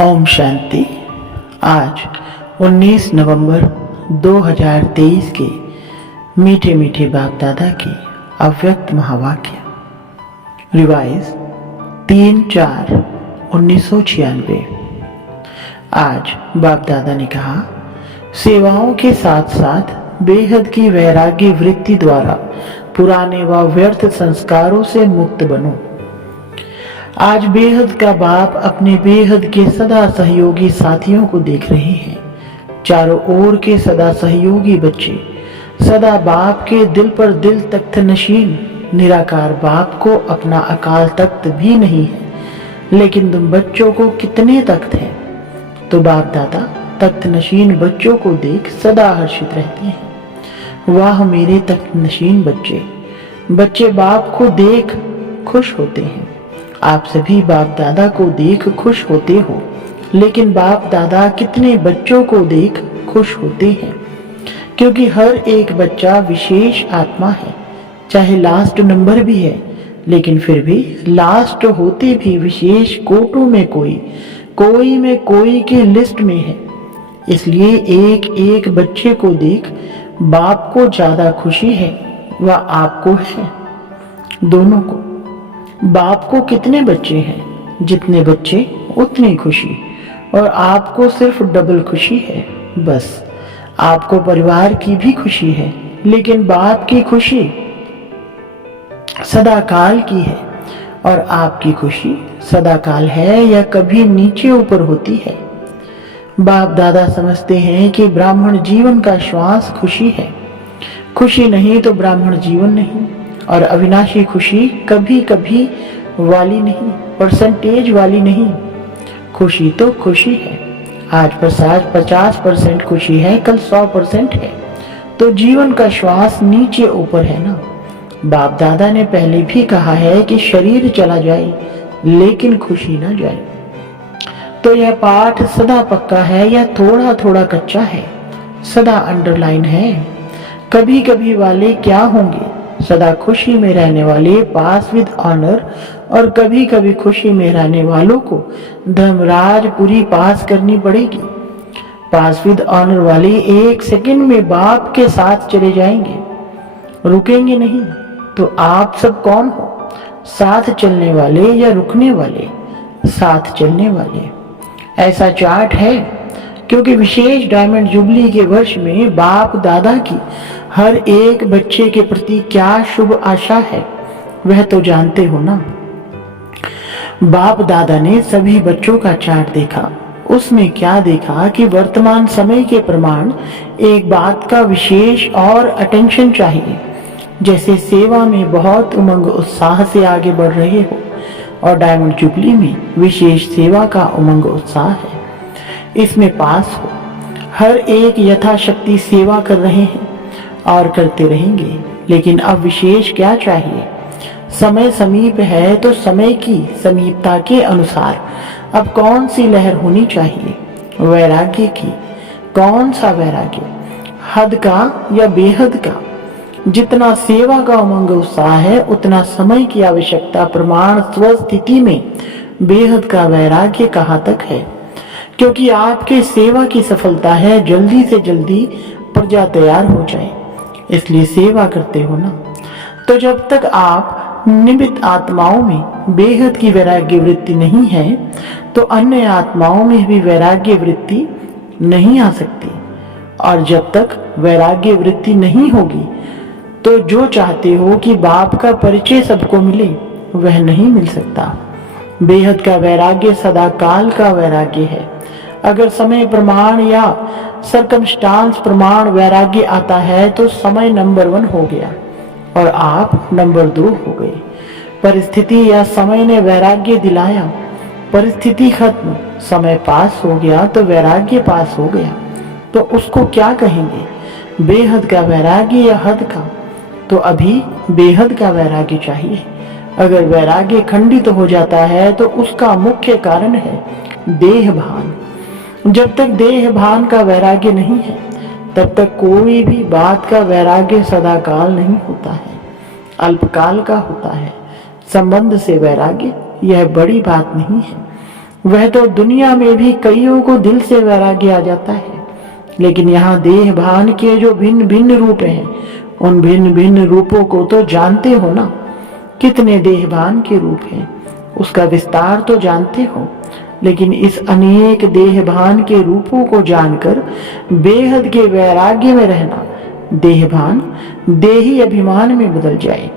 ओम शांति। आज 19 नवंबर 2023 के मीठे मीठे बाप दादा के अव्यक्त महावाक्य। रिवाइज 3/4/1996। आज बाप दादा ने कहा, सेवाओं के साथ साथ बेहद की वैराग्य वृत्ति द्वारा पुराने व व्यर्थ संस्कारों से मुक्त बनो। आज बेहद का बाप अपने बेहद के सदा सहयोगी साथियों को देख रहे हैं। चारों ओर के सदा सहयोगी बच्चे सदा बाप के दिल पर दिल तख्त नशीन निराकार बाप को अपना अकाल तख्त भी नहीं है, लेकिन तुम बच्चों को कितने तख्त हैं। तो बाप दादा तख्त नशीन बच्चों को देख सदा हर्षित रहते हैं। वाह मेरे तख्त नशीन बच्चे, बच्चे बाप को देख खुश होते हैं। आप सभी बाप दादा को देख खुश होते हो, लेकिन बाप दादा कितने बच्चों को देख खुश होते हैं, क्योंकि हर एक बच्चा विशेष आत्मा है। चाहे लास्ट नंबर भी है, लेकिन फिर भी लास्ट होते भी विशेष कोटों में कोई में कोई के लिस्ट में है। इसलिए एक एक बच्चे को देख बाप को ज्यादा खुशी है व आपको है, दोनों को। बाप को कितने बच्चे हैं, जितने बच्चे उतनी खुशी, और आपको सिर्फ डबल खुशी है। बस आपको परिवार की भी खुशी है, लेकिन बाप की खुशी सदा काल की है, और आपकी खुशी सदा काल है या कभी नीचे ऊपर होती है। बाप दादा समझते हैं कि ब्राह्मण जीवन का श्वास खुशी है। खुशी नहीं तो ब्राह्मण जीवन नहीं, और अविनाशी खुशी कभी कभी वाली नहीं, परसेंटेज वाली नहीं। खुशी तो खुशी है। आज 50% खुशी है, कल 100% है। तो जीवन का श्वास नीचे ऊपर है ना। बाप दादा ने पहले भी कहा है कि शरीर चला जाए लेकिन खुशी ना जाए। तो यह पाठ सदा पक्का है या थोड़ा थोड़ा कच्चा है, सदा अंडरलाइन है। कभी कभी वाले क्या होंगे, सदा खुशी में रहने वाले पास विद ऑनर, और कभी कभी खुशी में रहने वालों को धर्मराज पूरी पास करनी पड़ेगी। पास विद ऑनर वाले 1 सेकंड में बाप के साथ चले जाएंगे, रुकेंगे नहीं। तो आप सब कौन हो, साथ चलने वाले या रुकने वाले? साथ चलने वाले। ऐसा चार्ट है, क्योंकि विशेष डायमंड जुबली के वर्ष में बाप दादा की हर एक बच्चे के प्रति क्या शुभ आशा है, वह तो जानते हो ना। बाप दादा ने सभी बच्चों का चार्ट देखा। उसमें क्या देखा कि वर्तमान समय के प्रमाण एक बात का विशेष और अटेंशन चाहिए। जैसे सेवा में बहुत उमंग उत्साह से आगे बढ़ रहे हो, और डायमंड जुबली में विशेष सेवा का उमंग उत्साह है। इसमें पास हो। हर एक यथाशक्ति सेवा कर रहे हैं और करते रहेंगे, लेकिन अब विशेष क्या चाहिए? समय समीप है, तो समय की समीपता के अनुसार अब कौन सी लहर होनी चाहिए? वैराग्य की। कौन सा वैराग्य? हद का या बेहद का? जितना सेवा का उमंग उत्साह है, उतना समय की आवश्यकता प्रमाण स्वस्थिति में बेहद का वैराग्य कहाँ तक है? क्योंकि आपके सेवा की सफलता है जल्दी से जल्दी प्रजा तैयार हो जाए, इसलिए सेवा करते हो ना। तो जब तक आप निमित्त आत्माओं में बेहद की वैराग्य वृत्ति नहीं है, तो अन्य आत्माओं में भी वैराग्य वृत्ति नहीं आ सकती। और जब तक वैराग्य वृत्ति नहीं होगी, तो जो चाहते हो कि बाप का परिचय सबको मिले, वह नहीं मिल सकता। बेहद का वैराग्य सदा काल का वैराग्य है। अगर समय प्रमाण या सरकमस्टांस प्रमाण वैराग्य आता है, तो समय नंबर 1 हो गया और आप नंबर 2 हो गए। परिस्थिति या समय ने वैराग्य दिलाया, परिस्थिति खत्म, समय पास हो गया, तो वैराग्य पास हो गया। तो उसको क्या कहेंगे, बेहद का वैराग्य या हद का? तो अभी बेहद का वैराग्य चाहिए। अगर वैराग्य खंडित हो जाता है, तो उसका मुख्य कारण है देह भान। जब तक देह भान का वैराग्य नहीं है, तब तक कोई भी बात का वैराग्य सदाकाल नहीं होता है, अल्पकाल का होता है। संबंध से वैराग्य यह बड़ी बात नहीं है। वह तो दुनिया में भी कईयों को दिल से वैराग्य आ जाता है, लेकिन यहाँ देह भान के जो भिन्न भिन्न रूप हैं, उन भिन्न भिन्न रूपों को तो जानते हो ना। कितने देह भान के रूप हैं, उसका विस्तार तो जानते हो, लेकिन इस अनेक देह भान के रूपों को जानकर बेहद के वैराग्य में रहना, देह भान देही अभिमान में बदल जाए।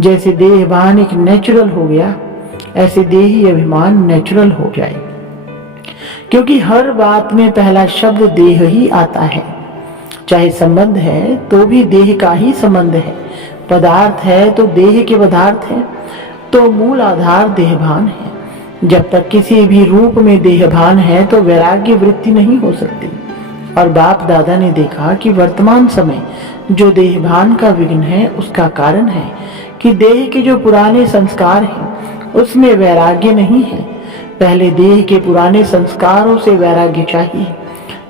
जैसे देह भान एक नेचुरल हो गया, ऐसे देही अभिमान नेचुरल हो जाए। क्योंकि हर बात में पहला शब्द देह ही आता है। चाहे संबंध है तो भी देह का ही संबंध है, पदार्थ है तो देह के पदार्थ है, तो मूल आधार देहभान है। जब तक किसी भी रूप में देहभान है तो वैराग्य वृत्ति नहीं हो सकती। और बाप दादा ने देखा कि वर्तमान समय जो देहभान का विघ्न है, उसका कारण है कि देह के जो पुराने संस्कार हैं उसमें वैराग्य नहीं है। पहले देह के पुराने संस्कारों से वैराग्य चाहिए।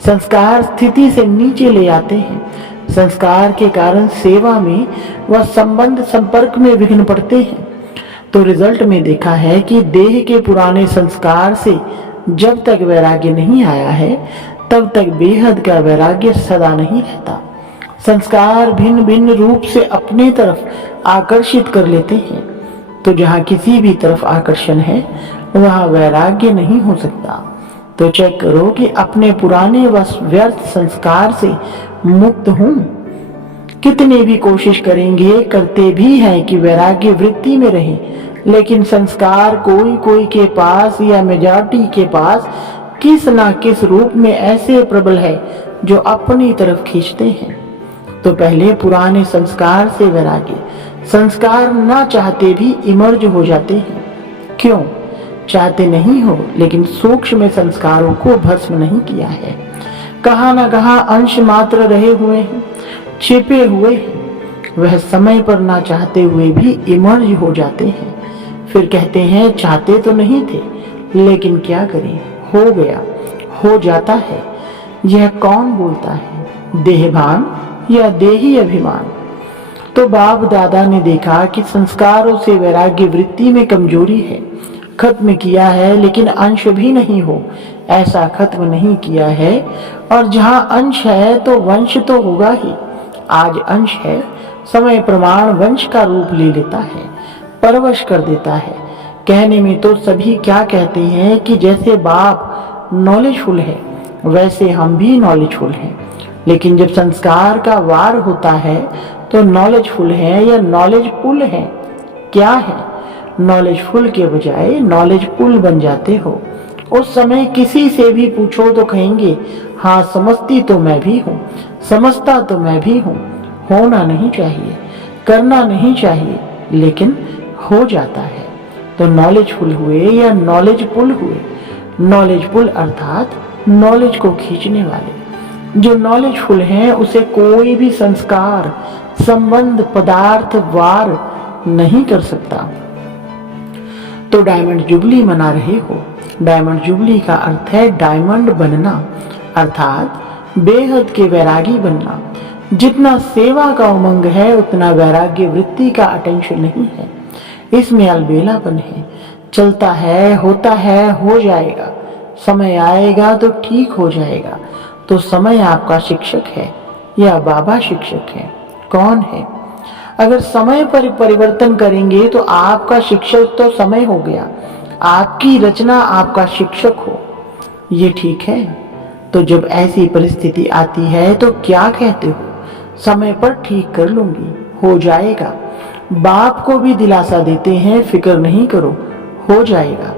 संस्कार स्थिति से नीचे ले आते हैं। संस्कार के कारण सेवा में व संबंध संपर्क में विघ्न पड़ते हैं। तो रिजल्ट में देखा है कि देह के पुराने संस्कार से जब तक वैराग्य नहीं आया है, तब तक बेहद का वैराग्य सदा नहीं रहता। संस्कार भिन्न भिन्न रूप से अपने तरफ आकर्षित कर लेते हैं, तो जहाँ किसी भी तरफ आकर्षण है वहाँ वैराग्य नहीं हो सकता। तो चेक करो कि अपने पुराने व व्यर्थ संस्कार से मुक्त हूँ। कितने भी कोशिश करेंगे, करते भी हैं कि वैराग्य वृत्ति में रहे, लेकिन संस्कार कोई कोई के पास या मेजॉरिटी के पास किस ना किस रूप में ऐसे प्रबल है जो अपनी तरफ खींचते हैं। तो पहले पुराने संस्कार से वैराग्य, संस्कार ना चाहते भी इमर्ज हो जाते हैं। क्यों? चाहते नहीं हो, लेकिन सूक्ष्म संस्कारों को भस्म नहीं किया है। कहाँ न कहाँ अंश मात्र रहे हुए हैं, छिपे हुए हैं। वह समय पर ना चाहते हुए भी इमर्ज हो जाते हैं। फिर कहते हैं चाहते तो नहीं थे, लेकिन क्या करें, हो गया, हो जाता है। यह कौन बोलता है, देहभान या देही अभिमान? तो बाप दादा ने देखा कि संस्कारों से वैराग्य वृत्ति में कमजोरी है। खत्म किया है, लेकिन अंश भी नहीं हो, ऐसा खत्म नहीं किया है। और जहाँ अंश है तो वंश तो होगा ही। आज अंश है, समय प्रमाण वंश का रूप ले लेता है, परवश कर देता है। कहने में तो सभी क्या कहते हैं कि जैसे बाप नॉलेजफुल है, वैसे हम भी नॉलेजफुल हैं। लेकिन जब संस्कार का वार होता है तो नॉलेजफुल है या नॉलेजफुल है, क्या है? नॉलेजफुल के बजाय नॉलेजफुल बन जाते हो। उस समय किसी से भी पूछो तो कहेंगे हाँ, समझती तो मैं भी हूँ, समझता तो मैं भी हूँ। होना नहीं चाहिए, करना नहीं चाहिए, लेकिन हो जाता है। तो नॉलेजफुल हुए या नॉलेजफुल हुए। नॉलेजफुल अर्थात नॉलेज को खींचने वाले। जो नॉलेजफुल हैं उसे कोई भी संस्कार, संबंध, पदार्थ वार नहीं कर सकता। तो डायमंड जुबली मना रहे हो। डायमंड जुबली का अर्थ है डायमंड बनना, अर्थात बेहद के वैरागी बनना। जितना सेवा का उमंग है उतना वैराग्य वृत्ति का अटेंशन नहीं है। इसमें अलबेलापन है, चलता है, होता है, हो जाएगा, समय आएगा तो ठीक हो जाएगा। तो समय आपका शिक्षक है या बाबा शिक्षक है? कौन है? अगर समय पर परिवर्तन करेंगे तो आपका शिक्षक तो समय हो गया, आपकी रचना आपका शिक्षक हो। ये ठीक है? तो जब ऐसी परिस्थिति आती है तो क्या कहते हो? समय पर ठीक कर लूंगी, हो जाएगा। बाप को भी दिलासा देते हैं, फिक्र नहीं करो, हो जाएगा।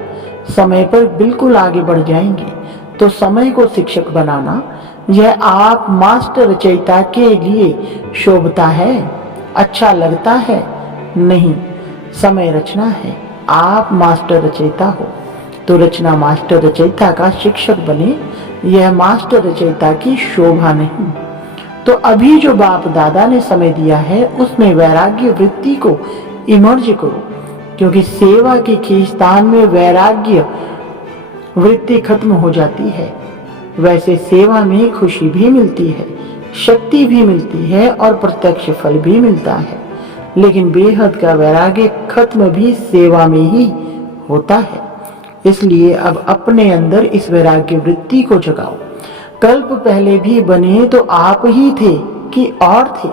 समय पर बिल्कुल आगे बढ़ जाएंगे। तो समय को शिक्षक बनाना, यह आप मास्टर रचयिता के लिए शोभता है, अच्छा लगता है? नहीं, समय रचना है। आप मास्टर रचयिता हो, तो रचना मास्टर रचयिता का शिक्षक बने, यह मास्टर रचयिता की शोभा नहीं। तो अभी जो बाप दादा ने समय दिया है उसमें वैराग्य वृत्ति को इमर्ज करो, क्योंकि सेवा के खींचतान में वैराग्य वृत्ति खत्म हो जाती है। वैसे सेवा में खुशी भी मिलती है, शक्ति भी मिलती है और प्रत्यक्ष फल भी मिलता है, लेकिन बेहद का वैराग्य खत्म भी सेवा में ही होता है। इसलिए अब अपने अंदर इस वैराग्य वृत्ति को जगाओ। कल्प पहले भी बने तो आप ही थे कि और थे?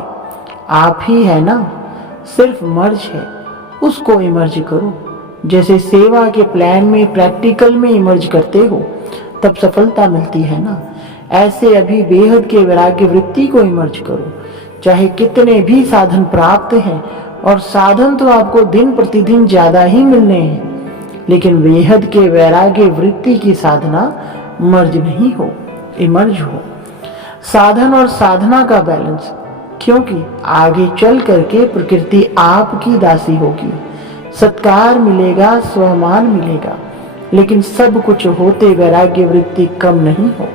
आप ही है ना, सिर्फ मर्ज है, उसको इमर्ज करो। जैसे सेवा के प्लान में प्रैक्टिकल में इमर्ज करते हो तब सफलता मिलती है ना, ऐसे अभी बेहद के वैराग्य वृत्ति को इमर्ज करो। चाहे कितने भी साधन प्राप्त हैं, और साधन तो आपको दिन प्रतिदिन ज्यादा ही मिलने हैं, लेकिन बेहद के वैराग्य वृत्ति की साधना मर्ज नहीं हो, इमर्ज हो। साधन और साधना का बैलेंस, क्योंकि आगे चल करके प्रकृति आपकी दासी होगी, सत्कार मिलेगा, स्वमान मिलेगा, लेकिन सब कुछ होते वैराग्य वृत्ति कम नहीं हो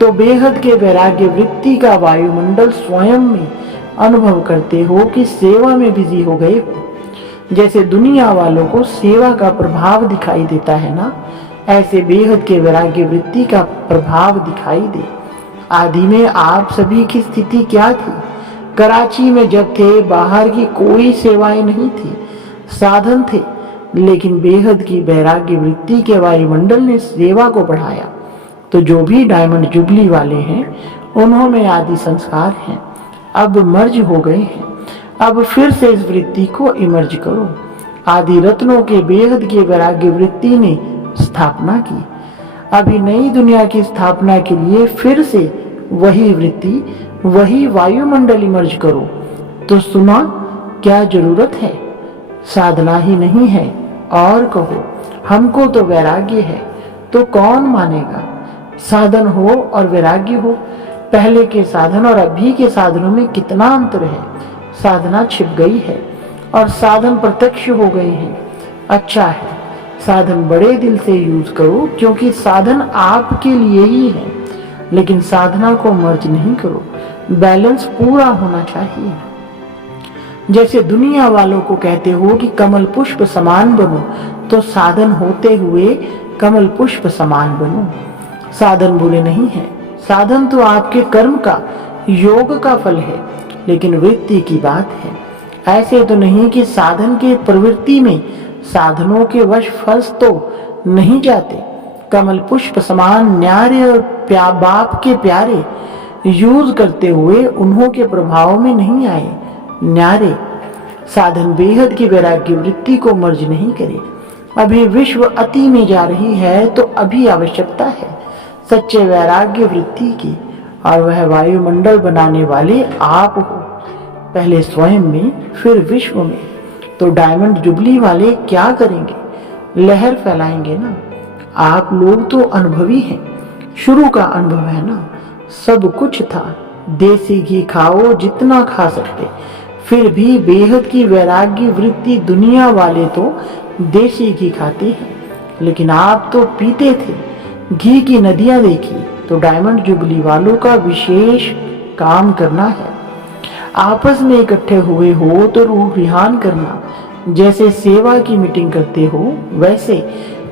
तो बेहद के वैराग्य वृत्ति का वायुमंडल स्वयं में अनुभव करते हो कि सेवा में बिजी हो गए हो। जैसे दुनिया वालों को सेवा का प्रभाव दिखाई देता है ना, ऐसे बेहद के वैराग्य वृत्ति का प्रभाव दिखाई दे। आदि में आप सभी की स्थिति क्या थी? कराची में जब थे, बाहर की कोई सेवाएं नहीं थी, साधन थे, लेकिन बेहद की वैराग्य वृत्ति के वायुमंडल ने सेवा को बढ़ाया। तो जो भी डायमंड जुबली वाले हैं, उन्होंने आदि संस्कार हैं, अब मर्ज हो गए हैं। अब फिर से इस वृत्ति को इमर्ज करो। आदि रत्नों के बेहद की वैराग्य वृत्ति ने स्थापना की। अभी नई दुनिया की स्थापना के लिए फिर से वही वृत्ति, वही वायुमंडल इमर्ज करो। तो सुना, क्या जरूरत है? साधना ही नहीं है और कहो हमको तो वैराग्य है, तो कौन मानेगा? साधन हो और वैराग्य हो, पहले के साधन और अभी के साधनों में कितना अंतर है। साधना छिप गई है और साधन प्रत्यक्ष हो गए हैं। अच्छा है, साधन बड़े दिल से यूज करो, क्योंकि साधन आपके लिए ही है, लेकिन साधना को मर्ज नहीं करो, बैलेंस पूरा होना चाहिए। जैसे दुनिया वालों को कहते हो कि कमल पुष्प समान बनो, तो साधन होते हुए कमल पुष्प समान बनो। साधन बुरे नहीं है, साधन तो आपके कर्म का, योग का फल है, लेकिन वृत्ति की बात है। ऐसे तो नहीं कि साधन के प्रवृत्ति में साधनों के वश फंस तो नहीं जाते। कमल पुष्प समान न्यारे और बाप के प्यारे यूज करते हुए उन्हों के प्रभाव में नहीं आए। न्यारे साधन बेहद की वैराग्य वृत्ति को मर्ज नहीं करे। अभी विश्व अति में जा रही है, तो अभी आवश्यकता है सच्चे वैराग्य वृत्ति की, और वह वायुमंडल बनाने वाले आप हो, पहले स्वयं में फिर विश्व में। तो डायमंड जुबली वाले क्या करेंगे? लहर फैलाएंगे ना। आप लोग तो अनुभवी हैं, शुरू का अनुभव है ना, सब कुछ था। देसी घी खाओ जितना खा सकते, फिर भी बेहद की वैराग्य वृत्ति दुनिया वाले तो देसी घी खाते हैं, लेकिन आप तो पीते थे, घी की नदियां देखी। तो डायमंड जुबली वालों का विशेष काम करना है। आपस में इकट्ठे हुए हो तो रूह रिहान करना। जैसे सेवा की मीटिंग करते हो, वैसे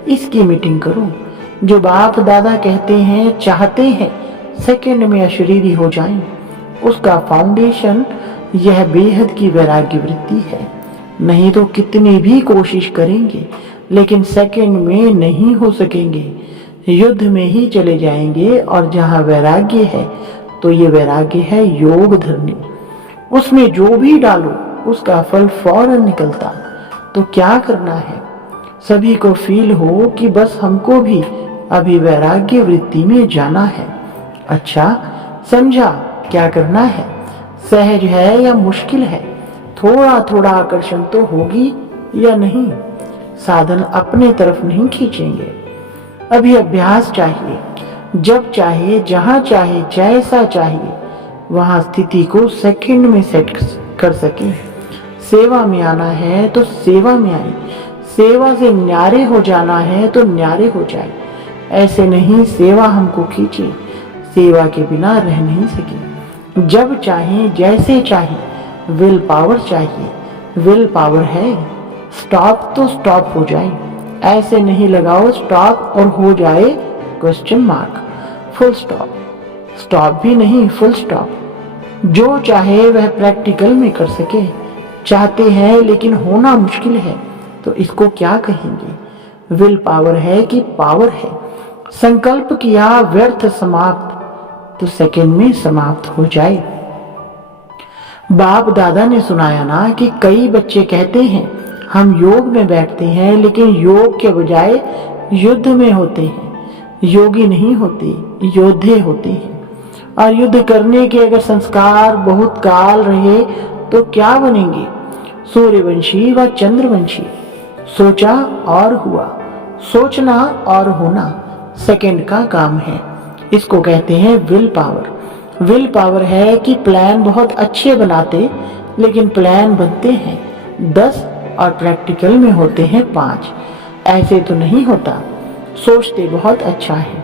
इसकी मीटिंग करो। जो बाप दादा कहते हैं, चाहते हैं सेकंड में अशरीरी हो जाएं, उसका फाउंडेशन यह बेहद की वैराग्य वृत्ति है। नहीं तो कितनी भी कोशिश करेंगे, लेकिन सेकंड में नहीं हो सकेंगे, युद्ध में ही चले जाएंगे। और जहाँ वैराग्य है, तो ये वैराग्य है योग धरनी, उसमें जो भी डालो उसका फल फौरन निकलता। तो क्या करना है? सभी को फील हो कि बस हमको भी अभी वैराग्य वृत्ति में जाना है। अच्छा, समझा क्या करना है? सहज है या मुश्किल है? थोड़ा थोड़ा आकर्षण तो होगी या नहीं? साधन अपने तरफ नहीं खींचेंगे। अभी अभ्यास चाहिए, जब चाहे, जहां चाहे, जैसा चाहिए वहां स्थिति को सेकंड में सेट कर सके। सेवा में आना है तो सेवा में आए, सेवा से न्यारे हो जाना है तो न्यारे हो जाए। ऐसे नहीं सेवा हमको खींचे, सेवा के बिना रह नहीं सके। जब चाहे, जैसे चाहे, विल पावर चाहिए। विल पावर है, स्टॉप तो स्टॉप हो जाए। ऐसे नहीं लगाओ स्टॉप और हो जाए question mark, full stop. Stop भी नहीं, फुल स्टॉप। जो चाहे वह प्रैक्टिकल में कर सके। चाहते हैं लेकिन होना मुश्किल है, तो इसको क्या कहेंगे? विल पावर है कि पावर है। संकल्प किया व्यर्थ समाप्त तो सेकंड में समाप्त हो जाए। बाप दादा ने सुनाया ना कि कई बच्चे कहते हैं हम योग में बैठते हैं, लेकिन योग के बजाय युद्ध में होते हैं। योगी नहीं होते, योद्धे होते हैं। और युद्ध करने के अगर संस्कार बहुत काल रहे तो क्या बनेंगे? सूर्यवंशी व चंद्रवंशी। सोचा और हुआ, सोचना और होना सेकंड का काम है। इसको कहते हैं विल पावर। विल पावर है कि प्लान बहुत अच्छे बनाते, लेकिन प्लान बनते हैं 10 और प्रैक्टिकल में होते हैं 5। ऐसे तो नहीं होता। सोचते बहुत अच्छा है,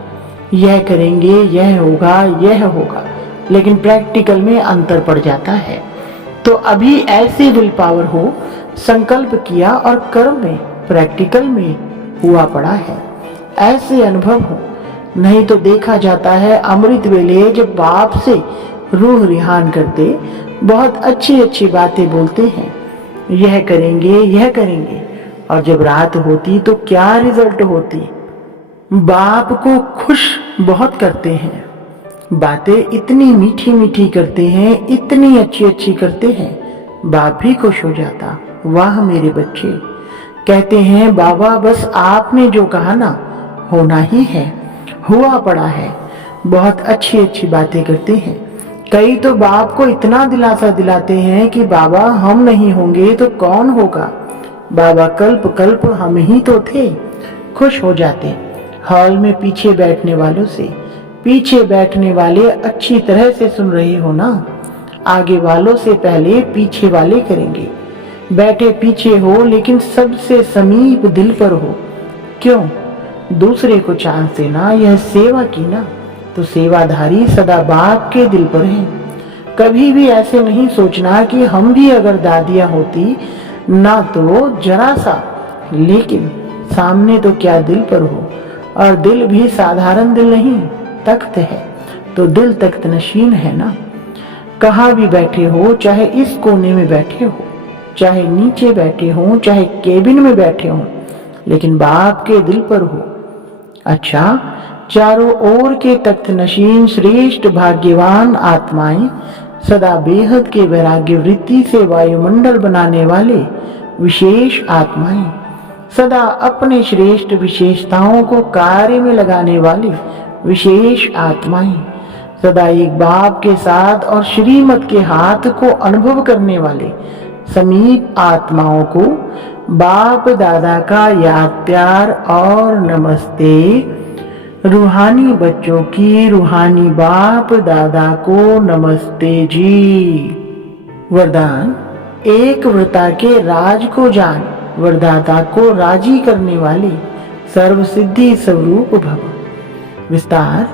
यह करेंगे, यह होगा, लेकिन प्रैक्टिकल में अंतर पड़ जाता है। तो अभी ऐसे विल पावर हो, संकल्प किया और कर्म में प्रैक्टिकल में हुआ पड़ा है, ऐसे अनुभव हो। नहीं तो देखा जाता है अमृत वेले जब बाप से रूह रिहान करते, बहुत अच्छी अच्छी बातें बोलते हैं, यह करेंगे, और जब रात होती तो क्या रिजल्ट होती? बाप को खुश बहुत करते हैं, बातें इतनी मीठी मीठी करते हैं, इतनी अच्छी अच्छी करते हैं, बाप भी खुश हो जाता। वाह मेरे बच्चे, कहते हैं बाबा बस आपने जो कहा ना होना ही है, हुआ पड़ा है। बहुत अच्छी अच्छी बातें करते हैं। कई तो बाप को इतना दिलासा दिलाते हैं कि बाबा हम नहीं होंगे तो कौन होगा? बाबा कल्प कल्प हम ही तो थे। खुश हो जाते। हॉल में पीछे बैठने वालों से, पीछे बैठने वाले अच्छी तरह से सुन रहे हो ना, आगे वालों से पहले पीछे वाले करेंगे। बैठे पीछे हो लेकिन सबसे समीप दिल पर हो। क्यों? दूसरे को चांस देना, यह सेवा की ना, तो सेवाधारी सदा बाप के दिल पर है। कभी भी ऐसे नहीं सोचना कि हम भी अगर दादियां होती ना तो जरा सा, लेकिन सामने तो क्या दिल पर हो। और दिल भी साधारण दिल नहीं, तख्त है, तो दिल तख्त नशीन है ना। कहाँ भी बैठे हो, चाहे इस कोने में बैठे हो, चाहे नीचे बैठे हो, चाहे केबिन में बैठे हो, लेकिन बाप के दिल पर हो। अच्छा, चारों ओर के तख्त नशीन श्रेष्ठ भाग्यवान आत्माएं, सदा बेहद के वैराग्य वृत्ति से वायुमंडल बनाने वाले विशेष आत्माएं, सदा अपने श्रेष्ठ विशेषताओं को कार्य में लगाने वाली विशेष आत्माएं, सदा एक बाप के साथ और श्रीमत के हाथ को अनुभव करने वाले समीप आत्माओं को बाप दादा का याद प्यार और नमस्ते। रूहानी बच्चों की रूहानी बाप दादा को नमस्ते जी। वरदान, एक व्रता के राज को जान, वरदाता को राजी करने वाली सर्व सिद्धि स्वरूप भव। विस्तार,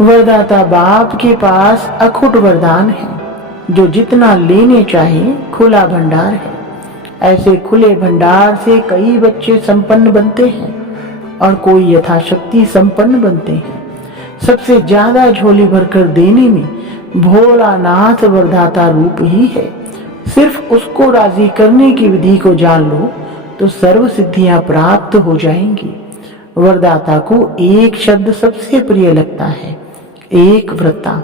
वरदाता बाप के पास अखुट वरदान है, जो जितना लेने चाहे खुला भंडार है। ऐसे खुले भंडार से कई बच्चे संपन्न बनते हैं और कोई यथाशक्ति संपन्न बनते हैं। सबसे ज्यादा झोली भरकर देने में भोलानाथ वरदाता रूप ही है। सिर्फ उसको राजी करने की विधि को जान लो तो सर्व सिद्धियां प्राप्त हो जाएंगी। वरदाता को एक शब्द सबसे प्रिय लगता है, एक व्रता।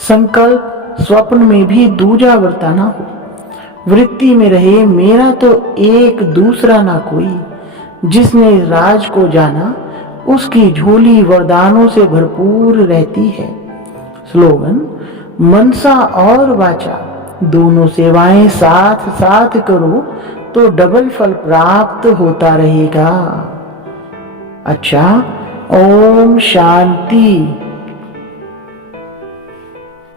संकल्प स्वप्न में भी दूजा व्रता ना हो, वृत्ति में रहे मेरा तो एक दूसरा ना कोई। जिसने राज को जाना उसकी झोली वरदानों से भरपूर रहती है। स्लोगन, मनसा और वाचा दोनों सेवाएं साथ साथ करो तो डबल फल प्राप्त होता रहेगा। अच्छा, ओम शांति।